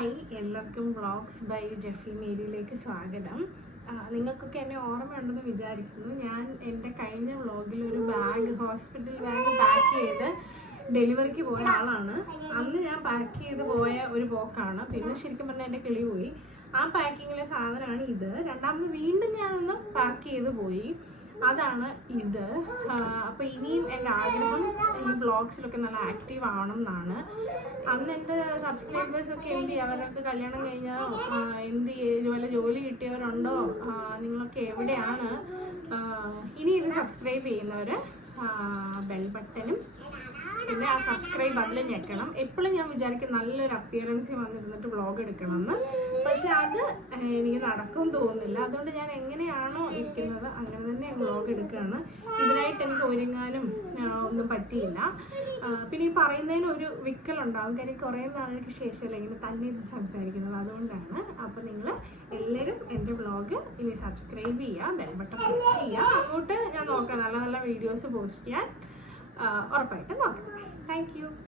Hi, എല്ലാവർക്കും vlogs by Jeffy മേരിയിലേക്ക് സ്വാഗതം. നിങ്ങൾക്കൊക്കെ എന്നെ ഓർമ്മയുണ്ടെന്ന് വിചാരിക്കുന്നു. ഞാൻ എൻ്റെ കഴിഞ്ഞ വ്ളോഗിൽ ഒരു ഹോസ്പിറ്റൽ ബാഗ് പാക്ക് ചെയ്ത് ഡെലിവറിക്ക് പോയ ആളാണ്. അന്ന് ഞാൻ പാക്ക് ചെയ്ത് പോയ ഒരു പോക്കാണ്. പിന്നെ ശരിക്കും പറഞ്ഞാൽ എൻ്റെ കിളി പോയി. ആ പാക്കിങ്ങിലെ സാധനമാണ് ഇത്. രണ്ടാമത് വീണ്ടും ഞാനൊന്ന് പാക്ക് ചെയ്ത് പോയി. അതാണ് ഇത്. അപ്പോൾ ഇനിയും എൻ്റെ ആഗ്രഹം ഈ വ്ളോഗ്സിലൊക്കെ നല്ല ആക്റ്റീവ് ആവണം എന്നാണ്. അന്ന് എൻ്റെ സബ്സ്ക്രൈബേഴ്സൊക്കെ എന്ത് ചെയ്യും, അവരൊക്കെ കല്യാണം കഴിഞ്ഞാൽ എന്ത് വല്ല ജോലി കിട്ടിയവരുണ്ടോ, നിങ്ങളൊക്കെ എവിടെയാണ്? ഇനി ഇത് സബ്സ്ക്രൈബ് ചെയ്യുന്നവർ ബെൽ ബട്ടനും പിന്നെ ആ സബ്സ്ക്രൈബ് ബട്ടൺ ഞെക്കണം. എപ്പോഴും ഞാൻ വിചാരിക്കും നല്ലൊരു അപ്പിയറൻസിൽ വന്നിരുന്നിട്ട് വ്ളോഗ് എടുക്കണമെന്ന്. പക്ഷെ അത് എനിക്ക് നടക്കും തോന്നുന്നില്ല. അതുകൊണ്ട് ഞാൻ എങ്ങനെയാണോ ഇരിക്കുന്നത് അങ്ങനെ തന്നെ വ്ളോഗ് എടുക്കുകയാണ്. ഇതിനായിട്ട് എനിക്ക് ഒരുങ്ങാനും ഒന്നും പറ്റിയില്ല. പിന്നെ ഈ പറയുന്നതിന് ഒരു വിക്കലുണ്ടാകും. കാര്യം കുറേ നാളുകൾക്ക് ശേഷമല്ല ഇങ്ങനെ തന്നെ ഇത് സംസാരിക്കുന്നത്. അതുകൊണ്ടാണ്. അപ്പോൾ നിങ്ങൾ എല്ലാവരും എൻ്റെ വ്ളോഗ് ഇനി സബ്സ്ക്രൈബ് ചെയ്യുക, ബെൽ ബട്ടൺ പ്രസ് ചെയ്യുക. അങ്ങോട്ട് ഞാൻ നോക്കാം, നല്ല നല്ല വീഡിയോസ് പോസ്റ്റ് ചെയ്യാൻ ഉറപ്പായിട്ടും നോക്കാം. Thank you.